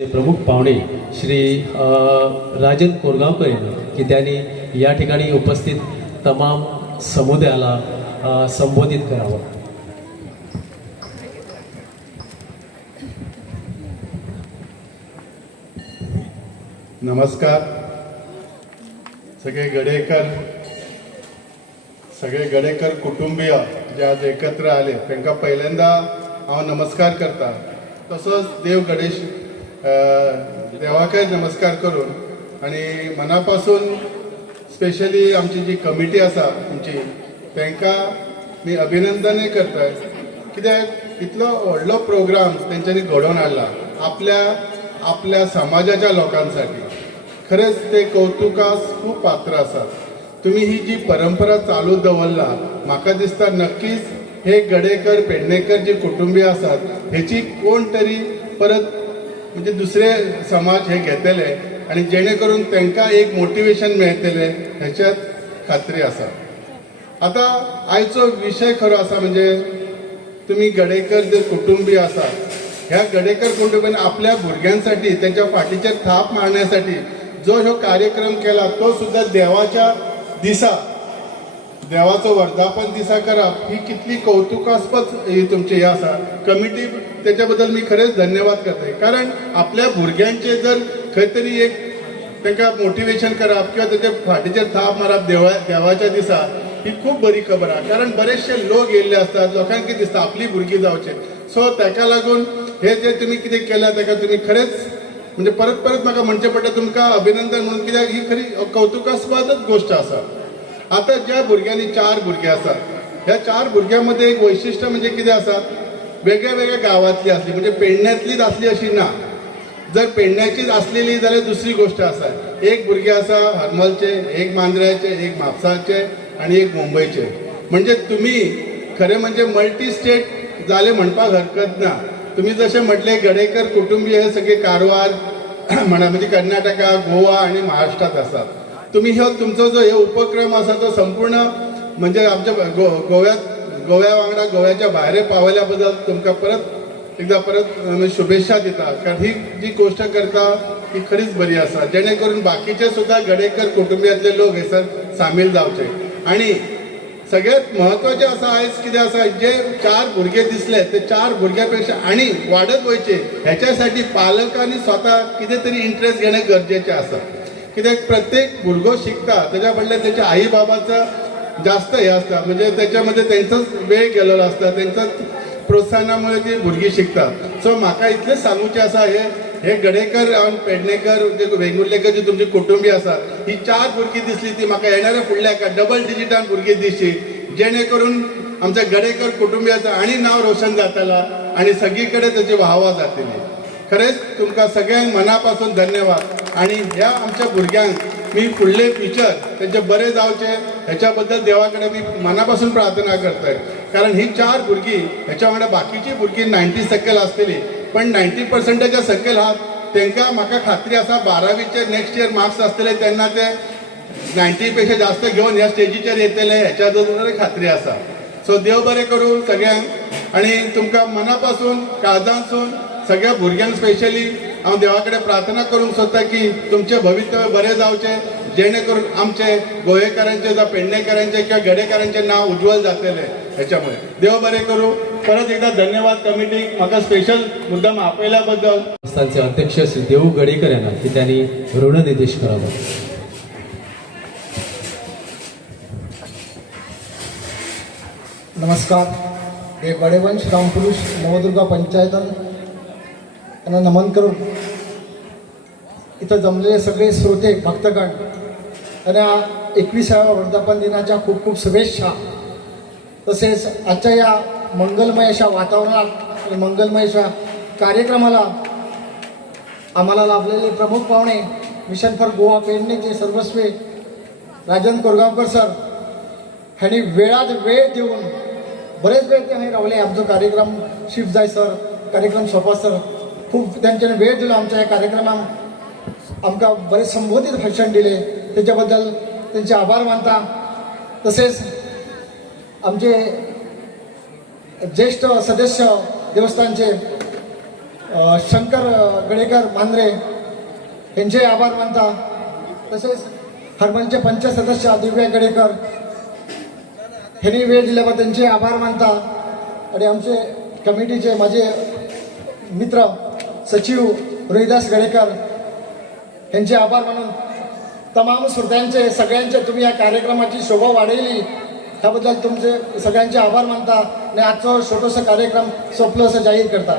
प्रमुख पाहुणे श्री राजन कोरगावकर की त्यांनी या ठिकाणी उपस्थित तमाम समुदायाला संबोधित करावं। नमस्कार सगळे गडेकर कुटुंबीय जे आज एकत्र आले त्यांना पहिल्यांदा हांव नमस्कार करता। तसोच देव गणेश देवाकडे नमस्कार करून आणि मनापासून स्पेशली आमची जी कमिटी आसा तुमची त्यांना मी अभिनंदनय करताय, कित्याक इतलो व्हडलो प्रोग्राम तेंच्यांनी घडोवन हाडला आपल्या समाजाच्या लोकांसाठी। खरेंच ते कौतुकास खूप पात्र आसा। तुम्ही ही जी परंपरा चालू दवरला, म्हाका दिसता नक्कीच हे गडेकर पेडणेकर जी कुटुंबीय आसात हेची कोण तरी परत म्हणजे दुसरे समाज हे घेतले आणि जेणे करून त्यांना एक मोटिवेशन मेळटले ह्याच्यात खात्री आसा। आता आयचो विषय खरो आसा म्हणजे तुम्ही गडेकर जे कुटुंबीय आसात, ह्या गडेकर कुटुंबाने आपल्या भुरग्यांसाठी त्यांच्या फाटीचेर थाप मारण्यासाठी जो ह्यो कार्यक्रम केला तो सुद्धा देवाच्या दिसा देवाचो वर्धापन दिसा करप ही कितली कौतुकास्पद ही तुमची हे आसा कमिटी, त्याच्याबद्दल मी खरेंच धन्यवाद करते। कारण आपल्या भुरग्यांचे जर खंय तरी एक तांकां मोटिवेशन करप किंवा त्याच्या फाटीचेर थाप मारप देवाच्या दिसा ही खूप बरी खबर आहे। कारण बरेचसे लोक येयल्ले असतात, लोकांक कितें दिसता आपली भुरगीं जावचे, सो ताका लागून हे जे तुम्ही कितें केल्या ताका तुम्ही खरेंच म्हणजे परत म्हाका म्हणचें पडटा तुमकां अभिनंदन म्हणून, कित्याक ही खरी कौतुकास्पदच गोष्ट आसा। आता ज्या भुरग्यांनी 4 भुरगे आसात, ह्या 4 भुरग्यांमध्ये एक वैशिष्ट्य म्हणजे कितें आसा, वेगळ्या गावातली असली म्हणजे पेडण्यातलीच असली अशी ना। जर पेडण्याचीच असलेली जाल्यार दुसरी गोष्ट आसा। एक भुरगे आसा हरमलचे, एक मांद्र्याचे, एक म्हापसाचे आणि एक मुंबईचे। म्हणजे तुम्ही खरे म्हणजे मल्टी स्टेट जाले म्हणपाक हरकत ना। तुम्ही जसे म्हटले गडेकर कुटुंबीय हे सगळे कारवार म्हणा म्हणजे कर्नाटका, गोवा आणि महाराष्ट्रात असतात। तुम्ही हे तुमचो जो हे उपक्रम असा तो संपूर्ण म्हणजे आमच्या गोव्या वांगडा गोव्याच्या भायर पावल्याबद्दल तुमकां परत शुभेच्छा दिता। कारण ही जी गोष्ट करता ती खरीच बरी आसा, जेणे करून बाकीचे सुद्धा गडेकर कुटुंबियांतले लोक हेसर सामील जावचे। आणि सगळ्यात महत्वाचे आसा आयज कितें आसा, जे 4 भुरगे दिसले ते 4 भुरग्यापेक्षा आणि वाढत वयचे ह्याच्यासाठी पालकांनी स्वतः कितें तरी इंटरेस्ट घेणे गरजेचे आसा। कित्याक प्रत्येक भुरगो शिकता त्याच्या बदल्यात त्याच्या आई बाबाचा जास्त हे असता, म्हणजे त्याच्यामध्ये त्यांचाच वेळ गेलेलो असता, त्यांचाच प्रोत्साहनामुळे ती भुरगीं शिकतात। सो म्हाका इतलेंच सांगूचें आसा, हे गडेकर आणि पेडणेकर जे वेंगुर्लेकर जी तुमची कुटुंबीय आसात ही 4 भुरगीं दिसली ती म्हाका येणाऱ्या फुडल्या डबल डिजिटान भुरगीं दिसची, जेणे करून आमच्या गडेकर कुटुंबियाचं आणि नाव रोशन जातला आणि सगळीकडे त्याची वाहवा जातली। खरेंच तुमकां सगळ्यांक मनापासून धन्यवाद। आणि ह्या आमच्या भुरग्यांक मी फुडले फ्युचर त्यांचे बरे जावचे ह्याच्याबद्दल देवाकडे मी मनापासून प्रार्थना करतोय। कारण ही 4 भुरगीं ह्याच्या वांगडा बाकीची भुरगीं 90 सकयल आसतली, पण 90% सकयल आहात तांकां म्हाका खात्री आसा 12वीचे नेक्स्ट इयर मार्क्स आसतले तेन्ना ते 90 पेक्षा जास्त घेऊन ह्या स्टेजीचेर येतले ह्याच्या खात्री आसा। सो देव बरें करूं सगळ्यांक आणि तुमकां मनापासून काळजांसून सगळ्या भुरग्यांक स्पेशली हांव देवाकडे प्रार्थना करूंक सोदता की तुमचे भवितव्य बरें जावचें, जेणे करून आमचे गोंयकारांचे जावं पेडणेकारांचे किंवा गडेकारांचे नाव उज्वल जातले ह्याच्यामुळे। देव बरें करूं। परत एकदा धन्यवाद कमिटीक म्हाका स्पेशल मुद्दाम आपयल्या बद्दल। संस्थांचे अध्यक्ष श्री देऊ गडेकर यांना की त्यांनी ऋणनिदेश करावा। नमस्कार। हे गडेवंश रामपुरुष नवदुर्गा पंचायतन यांना नमन करून इथं जमलेले सगळे श्रोते भक्तगण त्यांना 21व्या वर्धापन दिनाच्या खूप खूप शुभेच्छा। तसेच आजच्या या मंगलमय अशा वातावरणात आणि मंगलमय अशा कार्यक्रमाला आम्हाला लाभलेले प्रमुख पाहुणे मिशन फॉर गोवा पेडणेचे सर्वस्वी राजन कोरगावकर सर ह्यांनी वेळात वेळ देऊन बरेच वेळ त्यांनी रावले आमचा कार्यक्रम शिफ्ट जाय सर कार्यक्रम सोपा सर खूप त्यांच्याने वेळ दिला आमच्या या कार्यक्रमात आमकां बरेच संबोधित भाषण दिले त्याच्याबद्दल त्यांचे आभार मानता। तसेच आमचे ज्येष्ठ सदस्य देवस्थानचे शंकर गडेकर मांद्रे यांचे आभार मानता. तसेच हरमनचे पंचसदस्य दिव्या गडेकर ह्यांनी वेळ दिल्याबद्दल त्यांचे आभार मानता. आणि आमचे कमिटीचे माझे मित्र सचिव रोहिदास गडेकर यांचे आभार मानून तमाम श्रोत्यांचे सगळ्यांचे तुम्ही या कार्यक्रमाची शोभा वाढवली त्याबद्दल तुमचे सगळ्यांचे आभार मानता. आणि आजचा छोटासा कार्यक्रम संपलं असं जाहीर करता.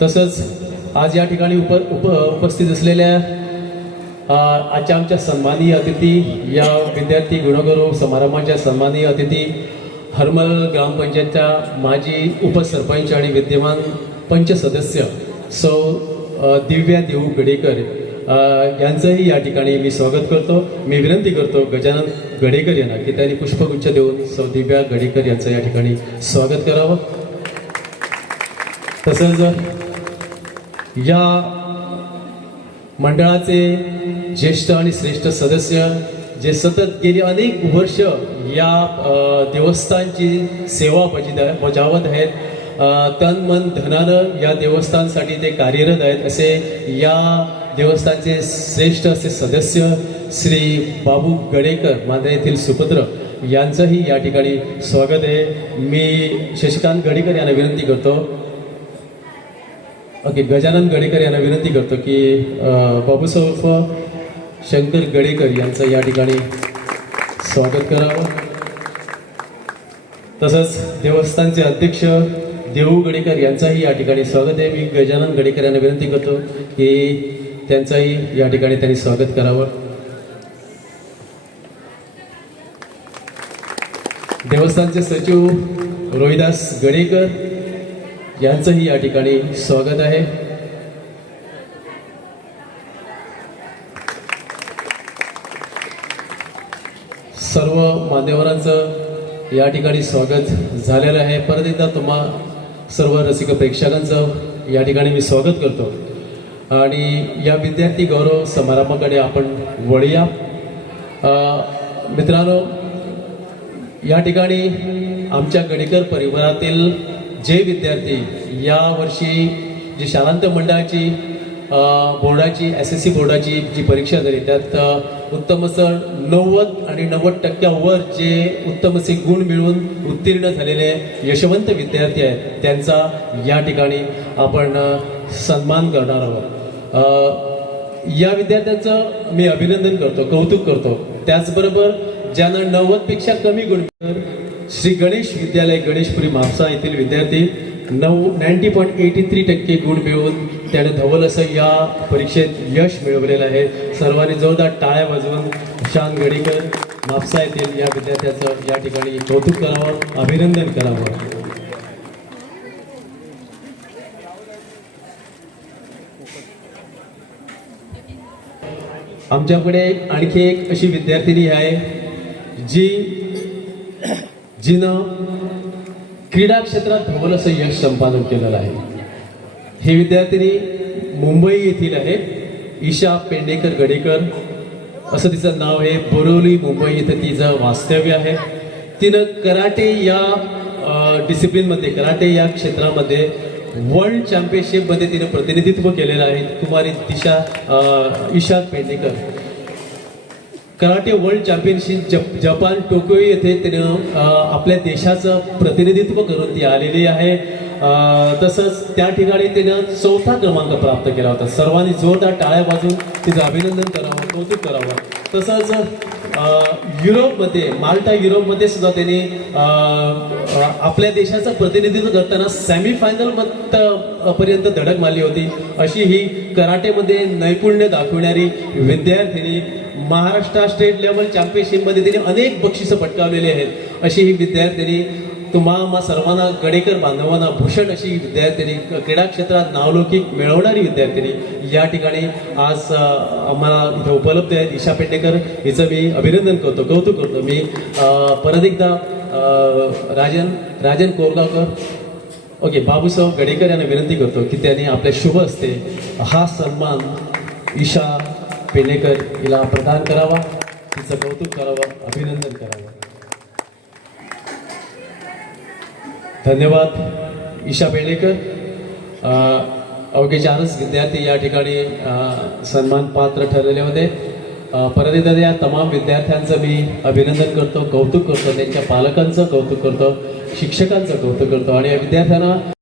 तसंच आज या ठिकाणी उपस्थित असलेल्या आजच्या आमच्या सन्माननीय अतिथी या विद्यार्थी गुणगौरव समारंभाच्या सन्माननीय अतिथी हरमल ग्रामपंचायतच्या माजी उपसरपंच आणि विद्यमान पंच सदस्य सौ दिव्या देऊ गडेकर यांचंही या ठिकाणी मी स्वागत करतो. मी विनंती करतो गजानन गडेकर यांना की त्यांनी पुष्पगुच्छ देऊन सौ दिव्या गडेकर यांचं या ठिकाणी स्वागत करावं. तसंच या मंडळाचे ज्येष्ठ आणि श्रेष्ठ सदस्य जे सतत गेली अनेक वर्ष या देवस्थानची सेवा बजावत आहेत, तन मन धनानं या देवस्थानसाठी ते कार्यरत आहेत, असे या देवस्थानचे श्रेष्ठ असे सदस्य श्री बाबू गडेकर मांद्रे येथील सुपुत्र यांचंही या ठिकाणी स्वागत आहे. मी शशिकांत गडेकर यांना विनंती करतो गजानन गडेकर यांना विनंती करतो की बाबूसाहेब शंकर गडेकर यांचं या ठिकाणी स्वागत करावं. तसंच देवस्थानचे अध्यक्ष देऊ गडेकर यांचाही या ठिकाणी स्वागत आहे. मी गजानन गडेकर यांना विनंती करतो की त्यांचाही या ठिकाणी त्यांनी स्वागत करावं. देवस्थानचे सचिव रोहिदास गडेकर यांचंही या ठिकाणी स्वागत आहे. सर्व मान्यवरांचं या ठिकाणी स्वागत झालेलं आहे. परत एकदा तुम्हा सर्व रसिक प्रेक्षकांचं या ठिकाणी मी स्वागत करतो. आणि या विद्यार्थी गौरव समारंभाकडे आपण वळूया. मित्रांनो, या ठिकाणी आमच्या गडेकर परिवारातील जे विद्यार्थी या वर्षी जी शालांत मंडळाची बोर्डाची SSC बोर्डाची जी परीक्षा झाली त्यात उत्तम असं 90 आणि 90% जे उत्तम असे गुण मिळवून उत्तीर्ण झालेले यशवंत विद्यार्थी आहेत त्यांचा या ठिकाणी आपण सन्मान करणार आहोत. या विद्यार्थ्यांचं मी अभिनंदन करतो, कौतुक करतो. त्याचबरोबर ज्यांना 90पेक्षा कमी गुण श्री गणेश विद्यालय गणेशपुरी म्हापसा येथील विद्यार्थी 90.83% गुण मिळवून त्याने धवल असं या परीक्षेत यश मिळवलेलं आहे. सर्वांनी जोरदार टाळ्या वाजवून शान गडेकर म्हापसा येथील या विद्यार्थ्याचं या ठिकाणी कौतुक करावं, अभिनंदन करावं. आमच्याकडे आणखी एक अशी विद्यार्थिनी आहे जिनं क्रीडा क्षेत्रात धवल असं यश संपादन केलेलं आहे. ही विद्यार्थिनी मुंबई येथील आहे. ईशा पेंडेकर गडेकर असं तिचं नाव आहे. बोरिवली मुंबई इथं तिचं वास्तव्य आहे. तिनं कराटे या डिसिप्लिनमध्ये, कराटे या क्षेत्रामध्ये वर्ल्ड चॅम्पियनशिपमध्ये तिनं प्रतिनिधित्व केलेलं आहे. Kumari Isha Pendekar karate world championship Japan Tokyo येथे तिनं आपल्या देशाचं प्रतिनिधित्व करून ती आलेली आहे. तसंच त्या ठिकाणी तिनं 4था क्रमांक प्राप्त केला होता. सर्वांनी जोरदार टाळ्या वाजवून तिचं अभिनंदन करावं, कौतुक करावं. तसंच युरोपमध्ये, माल्टा युरोपमध्ये सुद्धा त्यांनी आपल्या देशाचं प्रतिनिधित्व करताना सेमीफायनल पर्यंत धडक मारली होती. अशी ही कराटेमध्ये नैपुण्य दाखवणारी विद्यार्थिनी महाराष्ट्र स्टेट लेवल चॅम्पियनशिपमध्ये तिने अनेक बक्षिसं पटकावलेली आहेत. अशी ही विद्यार्थिनी तुम्हा सर्वांना गडेकर बांधवांना भूषण अशी विद्यार्थिनी, क्रीडा क्षेत्रात नावलौकिक मिळवणारी विद्यार्थिनी या ठिकाणी आज आम्हाला इथे उपलब्ध आहेत. ईशा पेंडेकर हिचं मी अभिनंदन करतो, कौतुक करतो. मी परत एकदा राजन कोरगावकर बाबूसाहेब गडेकर यांना विनंती करतो की त्यांनी आपल्या शुभ हस्ते हा सन्मान ईशा पेंडेकर हिला प्रदान करावा, तिचं कौतुक करावं, अभिनंदन करावं. धन्यवाद ईशा पेंडेकर. अवघे 4च विद्यार्थी या ठिकाणी सन्मान पात्र ठरलेले होते. परत एकदा या तमाम विद्यार्थ्यांचं मी अभिनंदन करतो, कौतुक करतो, त्यांच्या पालकांचं कौतुक करतो, शिक्षकांचं कौतुक करतो आणि या विद्यार्थ्यांना